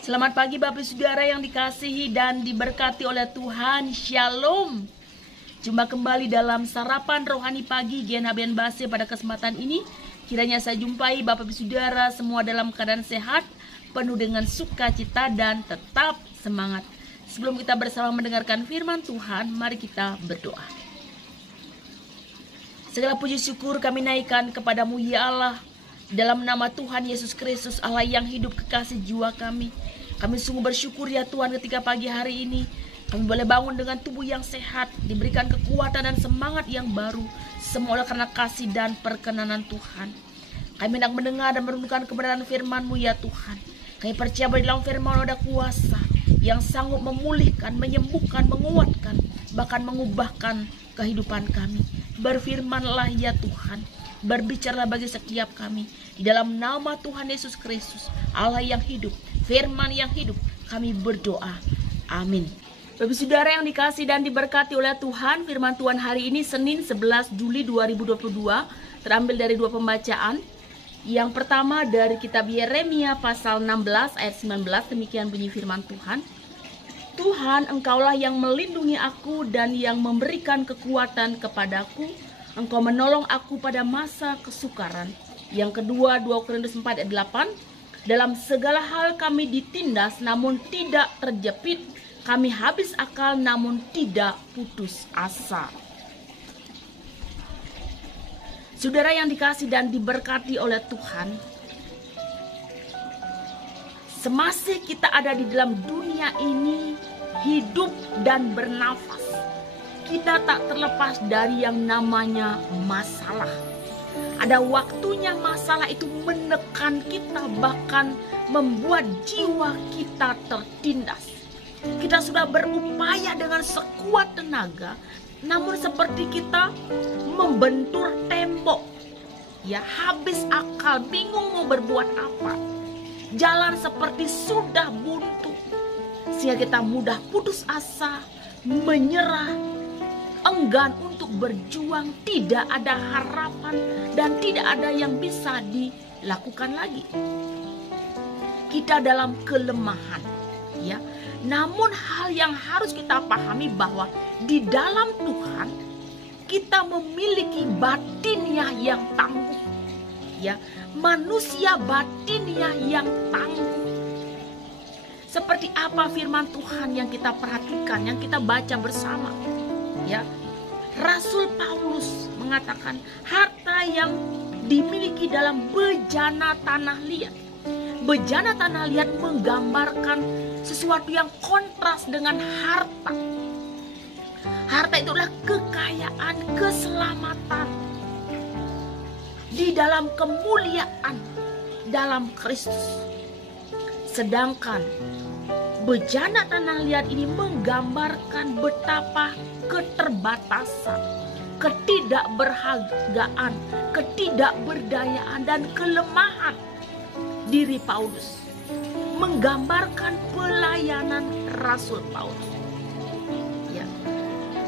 Selamat pagi Bapak Saudara yang dikasihi dan diberkati oleh Tuhan. Shalom. Jumpa kembali dalam sarapan rohani pagi GNHBN Base pada kesempatan ini. Kiranya saya jumpai Bapak Saudara semua dalam keadaan sehat, penuh dengan sukacita dan tetap semangat. Sebelum kita bersama mendengarkan firman Tuhan, mari kita berdoa. Segala puji syukur kami naikkan kepadamu ya Allah. Dalam nama Tuhan Yesus Kristus, Allah yang hidup, kekasih jiwa kami. Kami sungguh bersyukur ya Tuhan ketika pagi hari ini kami boleh bangun dengan tubuh yang sehat, diberikan kekuatan dan semangat yang baru. Semua oleh karena kasih dan perkenanan Tuhan. Kami hendak mendengar dan merenungkan kebenaran firman-Mu ya Tuhan. Kami percaya bahwa dalam firman-Mu ada kuasa yang sanggup memulihkan, menyembuhkan, menguatkan, bahkan mengubahkan kehidupan kami. Berfirmanlah ya Tuhan. Berbicaralah bagi setiap kami. Di dalam nama Tuhan Yesus Kristus, Allah yang hidup, firman yang hidup, kami berdoa. Amin. Bapak Saudara yang dikasih dan diberkati oleh Tuhan, firman Tuhan hari ini Senin 11 Juli 2022 terambil dari dua pembacaan. Yang pertama dari kitab Yeremia pasal 16 ayat 19, demikian bunyi firman Tuhan. Tuhan, Engkaulah yang melindungi aku dan yang memberikan kekuatan kepadaku. Engkau menolong aku pada masa kesukaran. Yang kedua 2 Korintus 4 ayat 8. Dalam segala hal kami ditindas namun tidak terjepit. Kami habis akal namun tidak putus asa. Saudara yang dikasih dan diberkati oleh Tuhan, semasa kita ada di dalam dunia ini, hidup dan bernafas, kita tak terlepas dari yang namanya masalah. Ada waktunya masalah itu menekan kita, bahkan membuat jiwa kita tertindas. Kita sudah berupaya dengan sekuat tenaga, namun seperti kita membentur tembok. Ya, habis akal, bingung mau berbuat apa. Jalan seperti sudah buntu. Sehingga kita mudah putus asa, menyerah, enggan untuk berjuang, tidak ada harapan dan tidak ada yang bisa dilakukan lagi. Kita dalam kelemahan, ya. Namun hal yang harus kita pahami bahwa di dalam Tuhan kita memiliki batiniah yang tangguh, ya. Manusia batiniah yang tangguh. Seperti apa firman Tuhan yang kita perhatikan, yang kita baca bersama, ya. Rasul Paulus mengatakan harta yang dimiliki dalam bejana tanah liat. Bejana tanah liat menggambarkan sesuatu yang kontras dengan harta. Harta itu adalah kekayaan, keselamatan di dalam kemuliaan dalam Kristus. Sedangkan bejana tanah liat ini menggambarkan betapa keterbatasan, ketidakberhargaan, ketidakberdayaan dan kelemahan diri Paulus. Menggambarkan pelayanan Rasul Paulus, ya.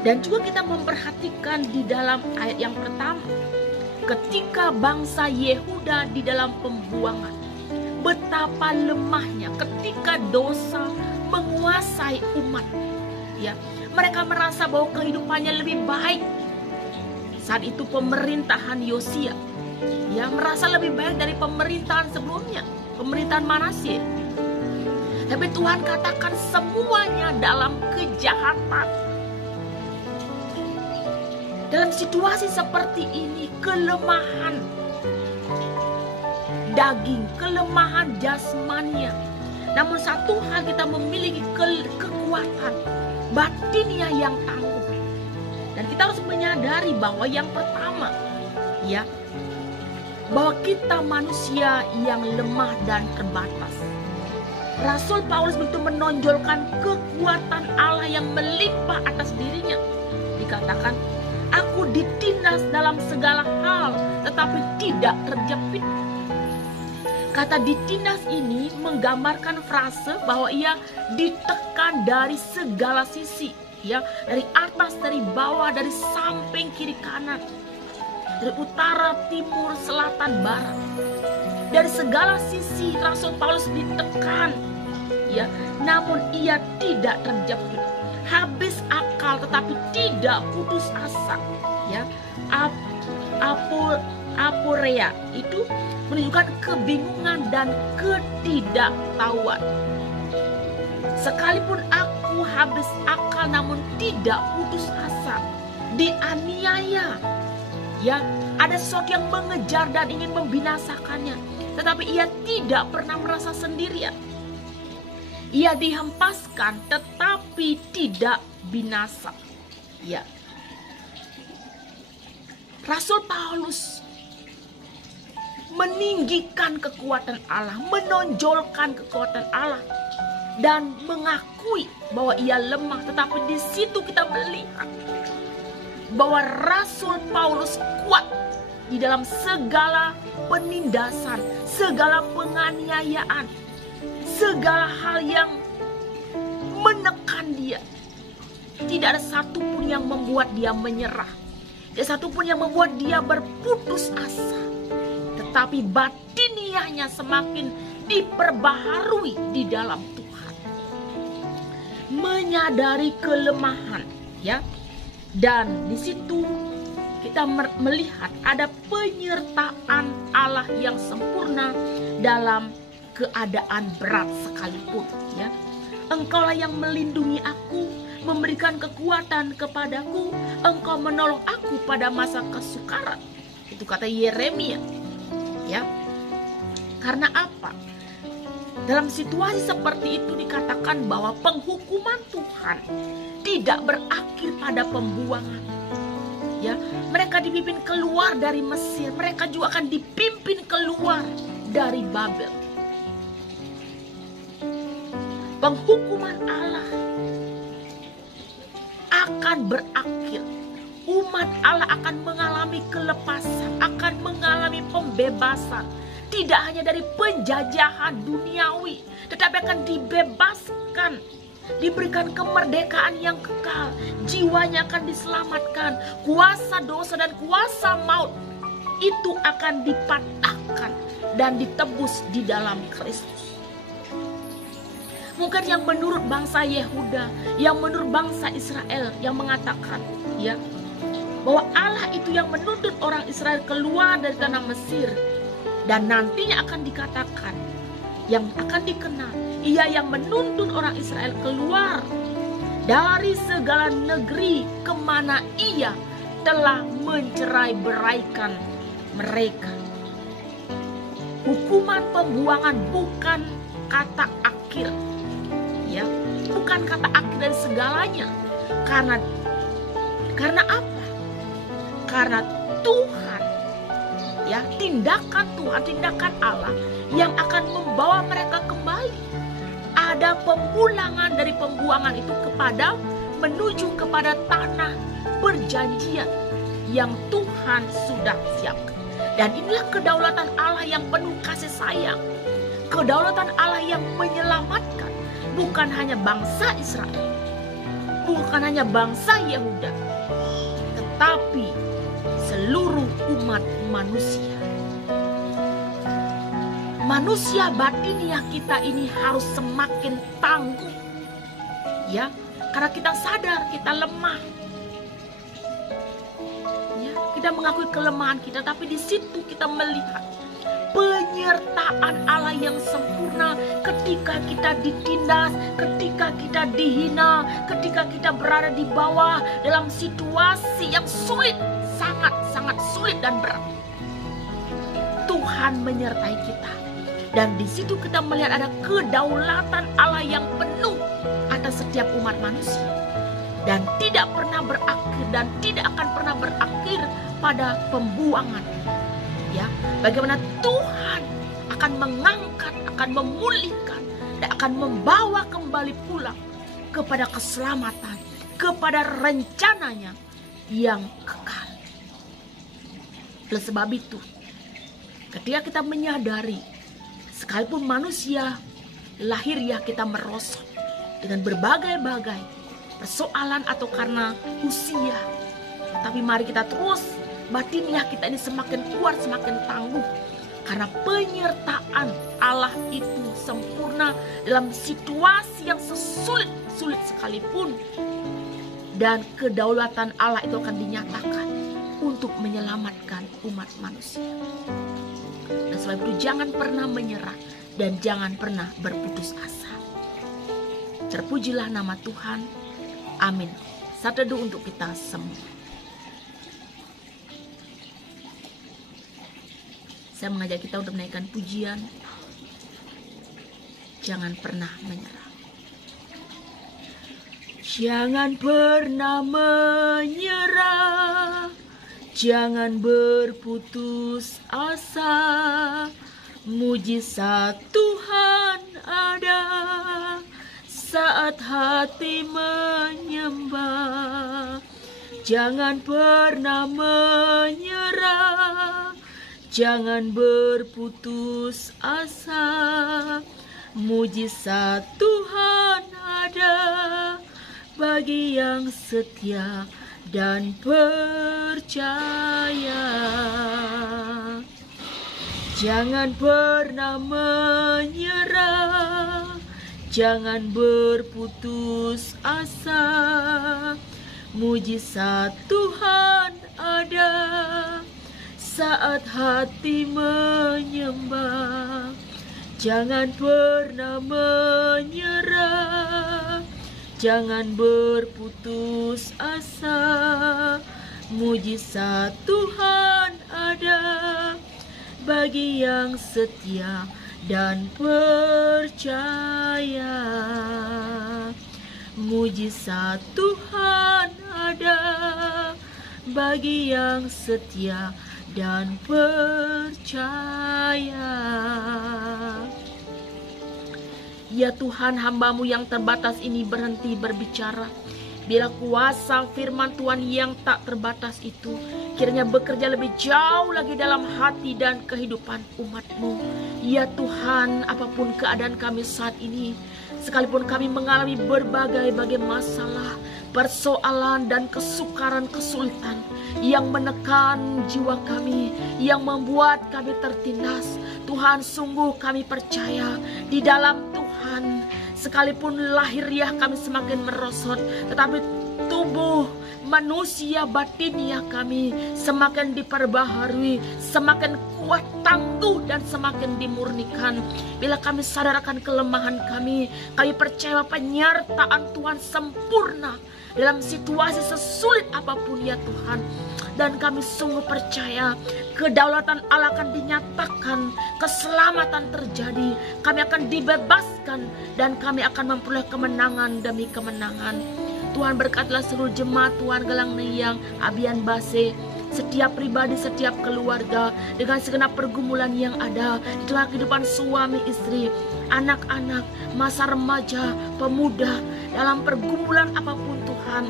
Dan juga kita memperhatikan di dalam ayat yang pertama, ketika bangsa Yehuda di dalam pembuangan, betapa lemahnya ketika dosa menguasai umat, ya. Mereka merasa bahwa kehidupannya lebih baik. Saat itu pemerintahan Yosia, ya, merasa lebih baik dari pemerintahan sebelumnya, pemerintahan Manasye. Tapi Tuhan katakan semuanya dalam kejahatan. Dalam situasi seperti ini, kelemahan daging, kelemahan jasmania. Namun satu hal, kita memiliki kekuatan batiniah yang tangguh. Dan kita harus menyadari bahwa yang pertama, ya, bahwa kita manusia yang lemah dan terbatas. Rasul Paulus begitu menonjolkan kekuatan Allah yang melimpah atas dirinya. Dikatakan, aku ditindas dalam segala hal, tetapi tidak terjepit. Kata ditindas ini menggambarkan frase bahwa ia ditekan dari segala sisi, ya, dari atas, dari bawah, dari samping, kiri, kanan. dari utara, timur, selatan, barat. Dari segala sisi Rasul Paulus ditekan, ya, namun ia tidak terjepit, habis akal tetapi tidak putus asa, ya. Aporea itu menunjukkan kebingungan dan ketidaktahuan. Sekalipun aku habis akal namun tidak putus asa, dianiaya, ya, ada sesuatu yang mengejar dan ingin membinasakannya, tetapi ia tidak pernah merasa sendirian. Ia dihempaskan tetapi tidak binasa. Ya. Rasul Paulus meninggikan kekuatan Allah, menonjolkan kekuatan Allah, dan mengakui bahwa ia lemah. Tetapi di situ kita melihat bahwa Rasul Paulus kuat di dalam segala penindasan, segala penganiayaan, segala hal yang menekan dia. Tidak ada satupun yang membuat dia menyerah, tidak satupun yang membuat dia berputus asa. Tetapi batiniahnya semakin diperbaharui di dalam Tuhan, menyadari kelemahan, ya. Dan di situ kita melihat ada penyertaan Allah yang sempurna dalam keadaan berat sekalipun, ya. Engkaulah yang melindungi aku, memberikan kekuatan kepadaku, engkau menolong aku pada masa kesukaran. Itu kata Yeremia, ya. Karena apa? Dalam situasi seperti itu dikatakan bahwa penghukuman Tuhan tidak berakhir pada pembuangan. Ya, mereka dipimpin keluar dari Mesir, mereka juga akan dipimpin keluar dari Babel. Penghukuman Allah akan berakhir. Umat Allah akan mengalami kelepasan, akan mengalami pembebasan. Tidak hanya dari penjajahan duniawi, tetapi akan dibebaskan, diberikan kemerdekaan yang kekal. Jiwanya akan diselamatkan. Kuasa dosa dan kuasa maut itu akan dipatahkan dan ditebus di dalam Kristus. Mungkin yang menurut bangsa Yehuda, yang menurut bangsa Israel yang mengatakan, ya, bahwa Allah itu yang menuntut orang Israel keluar dari tanah Mesir. Dan nantinya akan dikatakan, yang akan dikenal, ia yang menuntun orang Israel keluar dari segala negeri kemana ia telah mencerai-beraikan mereka. Hukuman pembuangan bukan kata akhir, ya, bukan kata akhir dari segalanya. Karena apa? Karena Tuhan, ya, tindakan Tuhan, tindakan Allah yang akan membawa mereka kembali. Ada pemulangan dari pembuangan itu menuju kepada tanah perjanjian yang Tuhan sudah siapkan. Dan inilah kedaulatan Allah yang penuh kasih sayang. Kedaulatan Allah yang menyelamatkan bukan hanya bangsa Israel, bukan hanya bangsa Yehuda, tetapi seluruh umat manusia. Manusia batiniah kita ini harus semakin tangguh, ya, karena kita sadar kita lemah, ya, kita mengakui kelemahan kita, tapi di situ kita melihat penyertaan Allah yang sempurna ketika kita ditindas, ketika kita dihina, ketika kita berada di bawah dalam situasi yang sulit, sangat sulit dan berat. Tuhan menyertai kita. Dan di situ kita melihat ada kedaulatan Allah yang penuh atas setiap umat manusia. Dan tidak pernah berakhir dan tidak akan pernah berakhir pada pembuangan. Ya, bagaimana Tuhan akan mengangkat, akan memulihkan, dan akan membawa kembali pulang kepada keselamatan, kepada rencananya yang kekal. Oleh sebab itu, ketika kita menyadari, sekalipun manusia lahiriah kita merosot dengan berbagai-bagai persoalan atau karena usia, tapi mari kita terus batiniah kita ini semakin kuat, semakin tangguh. Karena penyertaan Allah itu sempurna dalam situasi yang sesulit sekalipun. Dan kedaulatan Allah itu akan dinyatakan untuk menyelamatkan umat manusia. Dan sebab itu jangan pernah menyerah dan jangan pernah berputus asa. Terpujilah nama Tuhan. Amin. Saat teduh untuk kita semua. Saya mengajak kita untuk menaikkan pujian. Jangan pernah menyerah. Jangan pernah menyerah, jangan berputus asa. Mujizat Tuhan ada saat hati menyembah. Jangan pernah menyerah, jangan berputus asa. Mujizat Tuhan ada bagi yang setia dan percaya. Jangan pernah menyerah, jangan berputus asa. Mujizat Tuhan ada saat hati menyembah. Jangan pernah menyerah, jangan berputus asa. Mujizat Tuhan ada bagi yang setia dan percaya. Mujizat Tuhan ada bagi yang setia dan percaya. Ya Tuhan, hamba-Mu yang terbatas ini berhenti berbicara. Bila kuasa firman Tuhan yang tak terbatas itu kiranya bekerja lebih jauh lagi dalam hati dan kehidupan umat-Mu. Ya Tuhan, apapun keadaan kami saat ini, sekalipun kami mengalami berbagai masalah, persoalan dan kesukaran, kesulitan yang menekan jiwa kami, yang membuat kami tertindas, Tuhan, sungguh kami percaya di dalam Tuhan, sekalipun lahiriah kami semakin merosot, tetapi tubuh manusia batiniah kami semakin diperbaharui, semakin kuat, tangguh dan semakin dimurnikan. Bila kami sadar akan kelemahan kami percaya penyertaan Tuhan sempurna dalam situasi sesulit apapun ya Tuhan. Dan kami sungguh percaya kedaulatan Allah akan dinyatakan, keselamatan terjadi, kami akan dibebaskan dan kami akan memperoleh kemenangan demi kemenangan. Tuhan berkatilah seluruh jemaat Tuhan Galang Neyang, Abian Base, setiap pribadi, setiap keluarga dengan segenap pergumulan yang ada di tengah kehidupan suami istri, anak-anak, masa remaja, pemuda, dalam pergumulan apapun Tuhan,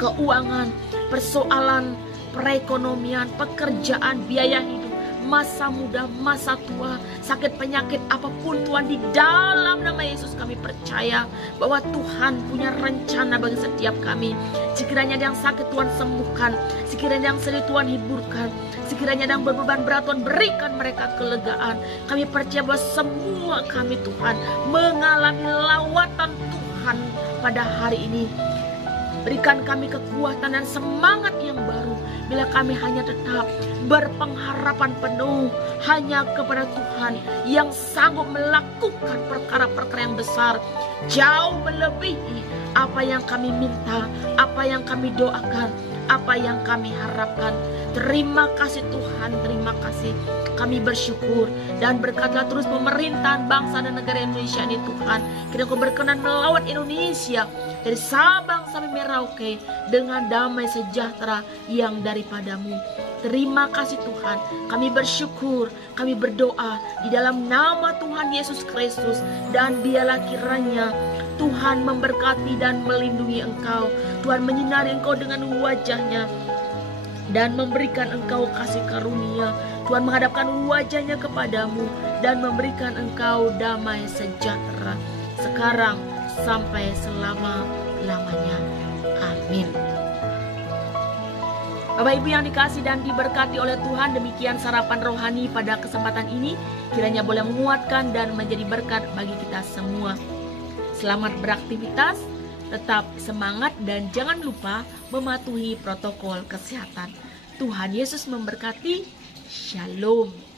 keuangan, persoalan, perekonomian, pekerjaan, biaya hidup, masa muda, masa tua, sakit penyakit apapun Tuhan, di dalam nama Yesus kami percaya bahwa Tuhan punya rencana bagi setiap kami. Sekiranya ada yang sakit Tuhan sembuhkan, sekiranya yang sedih Tuhan hiburkan, sekiranya ada yang berbeban berat Tuhan berikan mereka kelegaan. Kami percaya bahwa semua kami Tuhan mengalami lawatan Tuhan pada hari ini. Berikan kami kekuatan dan semangat yang baru bila kami hanya tetap berpengharapan penuh hanya kepada Tuhan yang sanggup melakukan perkara-perkara yang besar, jauh melebihi apa yang kami minta, apa yang kami doakan, apa yang kami harapkan. Terima kasih Tuhan, terima kasih. Kami bersyukur dan berkatlah terus pemerintahan bangsa dan negara Indonesia ini Tuhan. Kiranya Kau berkenan melawat Indonesia dari Sabang sampai Merauke dengan damai sejahtera yang daripadamu. Terima kasih Tuhan. Kami bersyukur, kami berdoa di dalam nama Tuhan Yesus Kristus. Dan biarlah kiranya Tuhan memberkati dan melindungi engkau. Tuhan menyinari engkau dengan wajahnya dan memberikan engkau kasih karunia. Tuhan menghadapkan wajahnya kepadamu dan memberikan engkau damai sejahtera sekarang sampai selama-lamanya. Amin. Bapak Ibu yang dikasih dan diberkati oleh Tuhan, demikian sarapan rohani pada kesempatan ini. Kiranya boleh menguatkan dan menjadi berkat bagi kita semua. Selamat beraktivitas, tetap semangat dan jangan lupa mematuhi protokol kesehatan. Tuhan Yesus memberkati. Shalom.